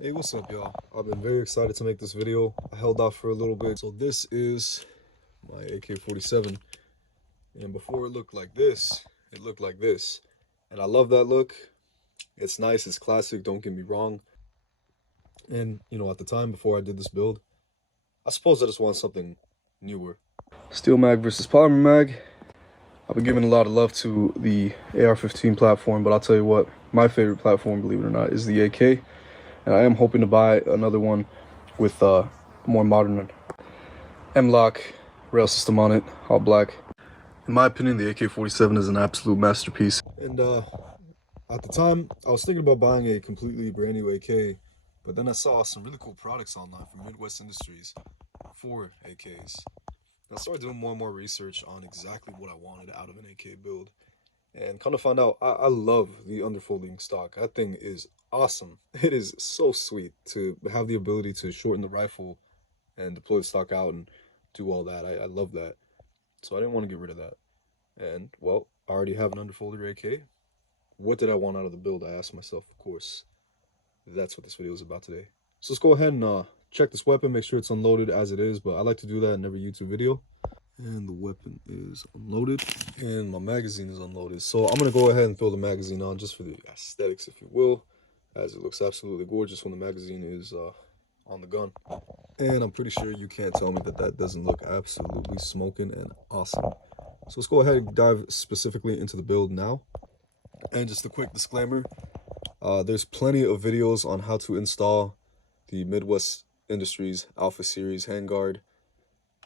Hey, what's up, y'all? I've been very excited to make this video. I held off for a little bit. So this is my AK-47. And before it looked like this, it looked like this. And I love that look. It's nice, it's classic, don't get me wrong. And, at the time before I did this build, I suppose I just want something newer. Steel mag versus polymer mag. I've been giving a lot of love to the AR-15 platform, but I'll tell you what, my favorite platform, believe it or not, is the AK. And I am hoping to buy another one with more modern M-lock rail system on it, all black. In my opinion, the AK-47 is an absolute masterpiece. And at the time, I was thinking about buying a completely brand new AK, but then I saw some really cool products online from Midwest Industries for AKs. And I started doing more and more research on exactly what I wanted out of an AK build. And kind of found out I love the underfolding stock. That thing is awesome. It is so sweet to have the ability to shorten the rifle and deploy the stock out and do all that. I love that. So I didn't want to get rid of that. And, well, I already have an underfolder AK. What did I want out of the build? I asked myself, of course. That's what this video is about today. So let's go ahead and check this weapon, make sure it's unloaded as it is, but I like to do that in every YouTube video. And the weapon is unloaded, and my magazine is unloaded. So I'm going to go ahead and throw the magazine on just for the aesthetics, if you will, as it looks absolutely gorgeous when the magazine is on the gun. And I'm pretty sure you can't tell me that that doesn't look absolutely smoking and awesome. So let's go ahead and dive specifically into the build now. And just a quick disclaimer, there's plenty of videos on how to install the Midwest Industries Alpha Series handguard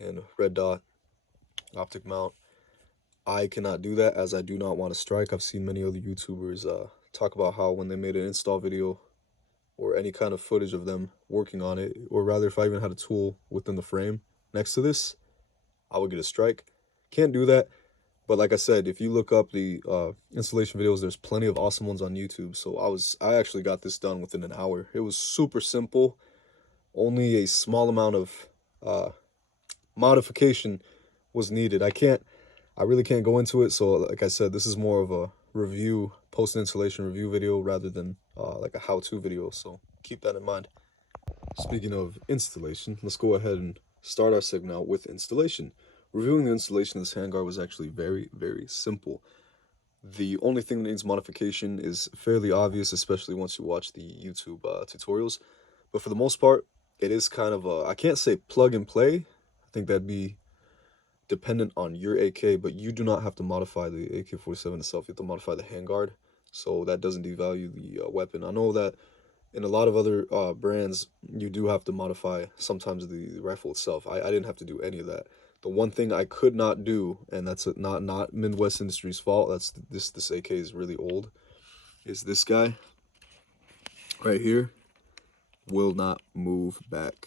and red dot optic mount. I cannot do that as I do not want to strike. I've seen many other YouTubers talk about how when they made an install video or any kind of footage of them working on it, or rather if I even had a tool within the frame next to this, I would get a strike. Can't do that. But like I said, if you look up the installation videos, there's plenty of awesome ones on YouTube. So I actually got this done within an hour. It was super simple. Only a small amount of modification was needed. I really can't go into it. So like I said, this is more of a review, post-installation review video rather than like a how-to video. So keep that in mind. Speaking of installation, let's go ahead and start our segment out with installation. Reviewing the installation of this handguard was actually very, very simple. The only thing that needs modification is fairly obvious, especially once you watch the YouTube tutorials. But for the most part, it is kind of I can't say plug and play. I think that'd be dependent on your AK, but you do not have to modify the AK-47 itself. You have to modify the handguard, so that doesn't devalue the weapon. I know that in a lot of other brands, you do have to modify sometimes the rifle itself. I didn't have to do any of that. The one thing I could not do, and that's not Midwest Industries' fault, that's this AK is really old, is this guy right here will not move back.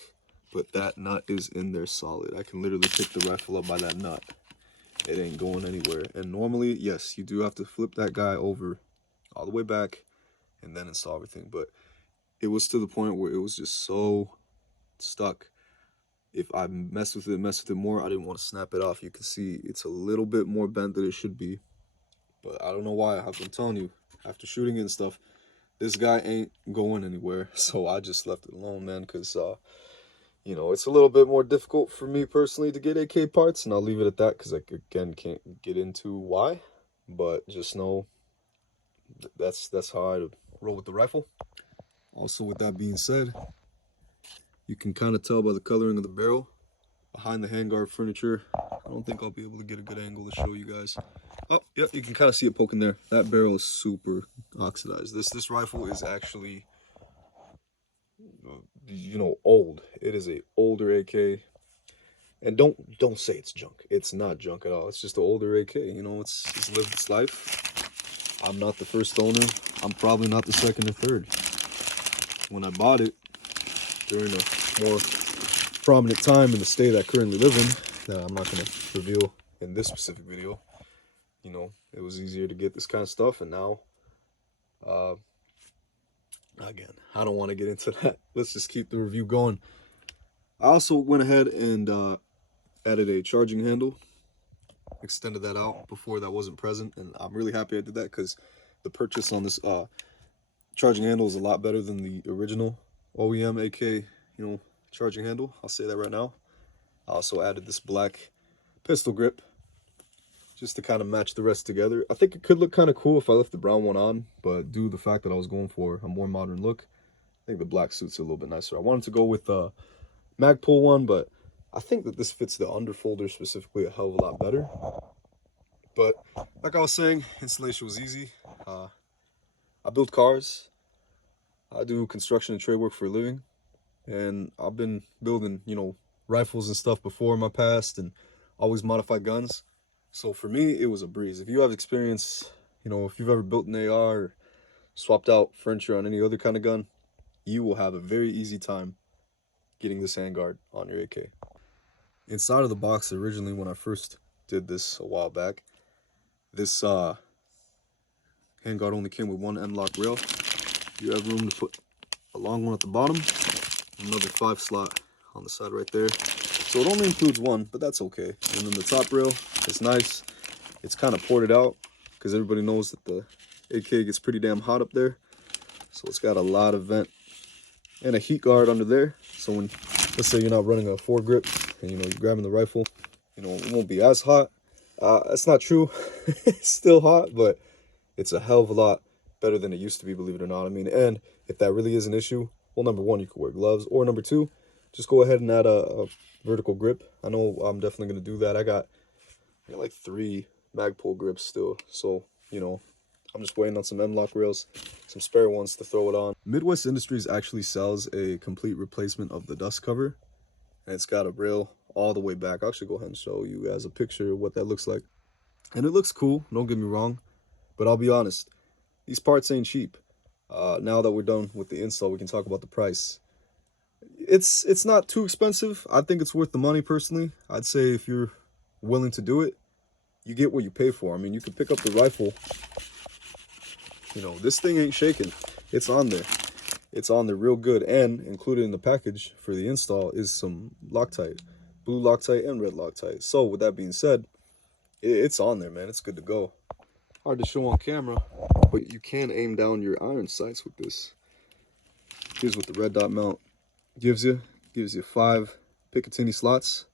But that nut is in there solid. I can literally pick the rifle up by that nut. It ain't going anywhere. And normally, yes, you do have to flip that guy over all the way back and then install everything. But it was to the point where it was just so stuck. If I messed with it more, I didn't want to snap it off. You can see it's a little bit more bent than it should be. But I don't know why. I've been telling you, after shooting it and stuff, this guy ain't going anywhere. So I just left it alone, man, because it's a little bit more difficult for me personally to get AK parts, and I'll leave it at that because I, again, can't get into why. But just know that's how I roll with the rifle. Also, with that being said, you can kind of tell by the coloring of the barrel behind the handguard furniture. I don't think I'll be able to get a good angle to show you guys. Oh, yeah, you can kind of see it poking there. That barrel is super oxidized. This rifle is actually, old. It is a older AK. And don't say it's junk. It's not junk at all. It's just an older AK. It's lived its life. I'm not the first owner. I'm probably not the second or third. When I bought it during a more prominent time in the state I currently live in, that I'm not going to reveal in this specific video, it was easier to get this kind of stuff. And now, again, I don't want to get into that. Let's just keep the review going. I also went ahead and added a charging handle, extended that out before that wasn't present, and I'm really happy I did that because the purchase on this charging handle is a lot better than the original OEM AK, you know, charging handle. I'll say that right now. I also added this black pistol grip just to kind of match the rest together. I think it could look kind of cool if I left the brown one on, but due to the fact that I was going for a more modern look, I think the black suits a little bit nicer. I wanted to go with the Magpul one, but I think that this fits the underfolder specifically a hell of a lot better. But like I was saying, installation was easy. I build cars. I do construction and trade work for a living. And I've been building, you know, rifles and stuff before in my past and always modified guns. So for me, it was a breeze. If you have experience, you know, if you've ever built an AR or swapped out furniture on any other kind of gun, you will have a very easy time getting this handguard on your AK. Inside of the box originally, when I first did this a while back, this handguard only came with one M-lock rail. You have room to put a long one at the bottom, another 5-slot on the side right there. So it only includes one, but that's okay. And then the top rail is nice. It's kind of ported out because everybody knows that the AK gets pretty damn hot up there. So it's got a lot of vent and a heat guard under there. So when, let's say you're not running a foregrip and, you know, you're grabbing the rifle, you know, it won't be as hot. That's not true. It's still hot, but it's a hell of a lot better than it used to be, believe it or not. I mean, and if that really is an issue, well, number one, you could wear gloves, or number two, just go ahead and add a vertical grip. I know I'm definitely going to do that. I got like 3 Magpul grips still, so, you know, I'm just waiting on some M-lock rails, some spare ones to throw it on. Midwest Industries actually sells a complete replacement of the dust cover, and it's got a rail all the way back. I'll actually go ahead and show you guys a picture of what that looks like. And it looks cool, don't get me wrong, but I'll be honest, these parts ain't cheap. Now that we're done with the install, we can talk about the price. It's not too expensive. I think it's worth the money personally. I'd say if you're willing to do it, you get what you pay for. I mean, you can pick up the rifle. You know, this thing ain't shaking. It's on there. It's on there real good. And included in the package for the install is some Loctite, blue Loctite and red Loctite. So with that being said, it's on there, man. It's good to go. Hard to show on camera, but you can aim down your iron sights with this. Here's what the red dot mount gives you. Gives you 5 Picatinny slots.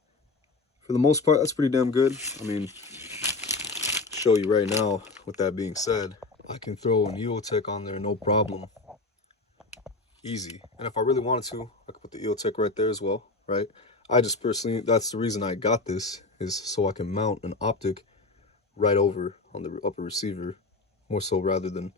For the most part, that's pretty damn good. I mean, show you right now, with that being said, I can throw an EOTech on there, no problem. Easy. And if I really wanted to, I could put the EOTech right there as well, right? I just personally, that's the reason I got this, is so I can mount an optic right over on the upper receiver, more so rather than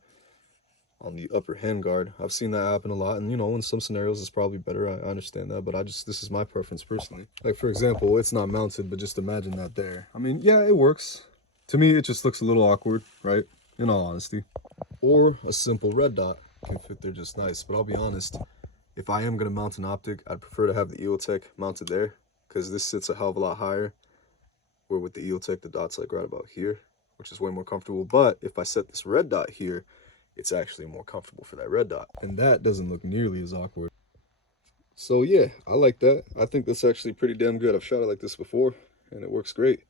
on the upper handguard. I've seen that happen a lot, and you know, in some scenarios it's probably better. I understand that, but this is my preference personally. Like for example, it's not mounted, but just imagine that there. I mean, yeah, it works. To me, it just looks a little awkward, right? In all honesty. Or a simple red dot can fit there just nice. But I'll be honest, if I am gonna mount an optic, I'd prefer to have the EOTech mounted there, because this sits a hell of a lot higher. Where with the EOTech, the dot's like right about here, which is way more comfortable. But if I set this red dot here, it's actually more comfortable for that red dot. And that doesn't look nearly as awkward. So yeah, I like that. I think that's actually pretty damn good. I've shot it like this before, and it works great.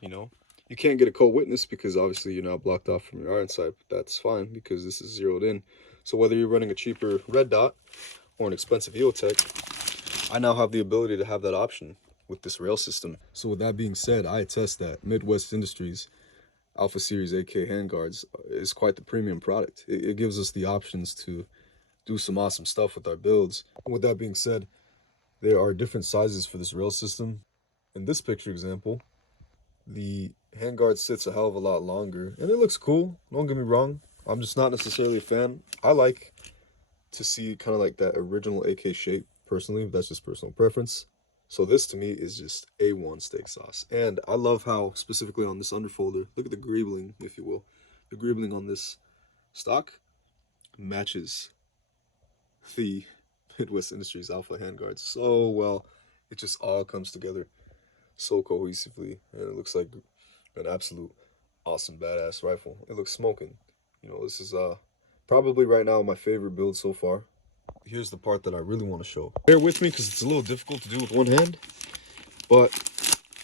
You know, you can't get a co-witness because obviously you're not blocked off from your iron sight, but that's fine because this is zeroed in. So whether you're running a cheaper red dot or an expensive EOTech, I now have the ability to have that option with this rail system. So with that being said, I attest that Midwest Industries Alpha Series AK handguards is quite the premium product. It gives us the options to do some awesome stuff with our builds. And with that being said, there are different sizes for this rail system. In this picture example, the handguard sits a hell of a lot longer, and it looks cool, don't get me wrong. I'm just not necessarily a fan. I like to see kind of like that original AK shape personally, but that's just personal preference. So this to me is just A1 steak sauce. And I love how specifically on this underfolder, look at the greebling, if you will. The greebling on this stock matches the Midwest Industries Alpha handguards so well. It just all comes together so cohesively, and it looks like an absolute awesome badass rifle. It looks smoking. You know, this is probably right now my favorite build so far. Here's the part that I really want to show. Bear with me because it's a little difficult to do with one hand, but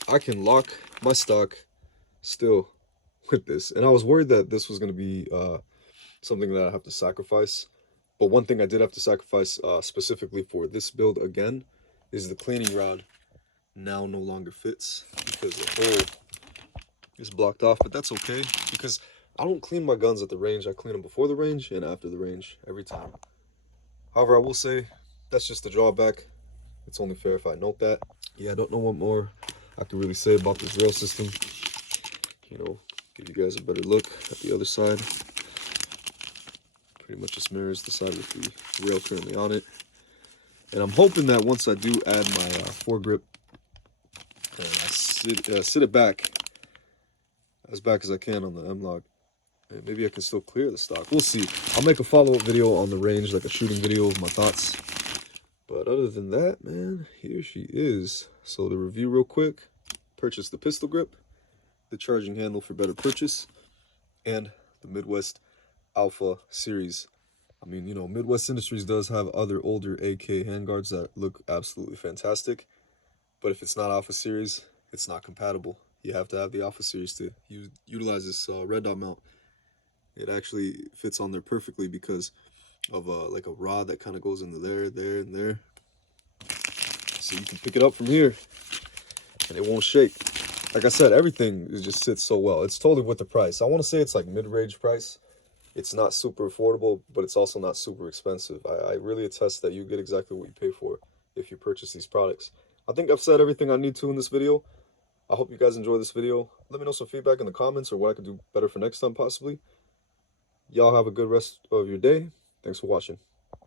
I can lock my stock still with this. And I was worried that this was going to be something that I have to sacrifice, But one thing I did have to sacrifice specifically for this build again is the cleaning rod now no longer fits because the hole is blocked off. But that's okay because I don't clean my guns at the range. I clean them before the range and after the range every time. However, I will say that's just a drawback. It's only fair if I note that. Yeah, I don't know what more I can really say about this rail system. You know, give you guys a better look at the other side. Pretty much just mirrors the side with the rail currently on it. And I'm hoping that once I do add my foregrip and I sit it back as I can on the M-Log, and maybe I can still clear the stock. We'll see. I'll make a follow-up video on the range, like a shooting video of my thoughts. But other than that, man, here she is. So to review real quick, purchased the pistol grip, the charging handle for better purchase, and the Midwest Alpha series. I mean, you know, Midwest Industries does have other older AK handguards that look absolutely fantastic. But if it's not Alpha series, it's not compatible. You have to have the Alpha series to utilize this red dot mount. It actually fits on there perfectly because of like a rod that kind of goes into there, and there. So you can pick it up from here and it won't shake. Like I said, everything just sits so well. It's totally worth the price. I want to say it's like mid-range price. It's not super affordable, but it's also not super expensive. I really attest that you get exactly what you pay for if you purchase these products. I think I've said everything I need to in this video. I hope you guys enjoy this video. Let me know some feedback in the comments or what I could do better for next time possibly. Y'all have a good rest of your day. Thanks for watching.